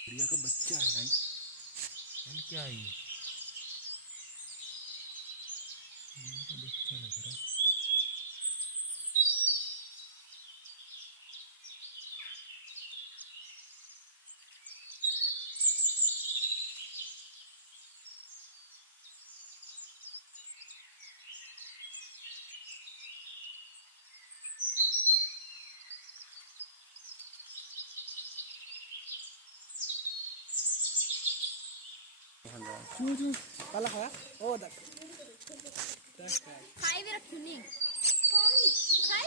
चिड़िया का बच्चा है। क्या है ये? चिड़िया का बच्चा लग रहा है। Pala ka? Oh, dak. खाई भी रखी नहीं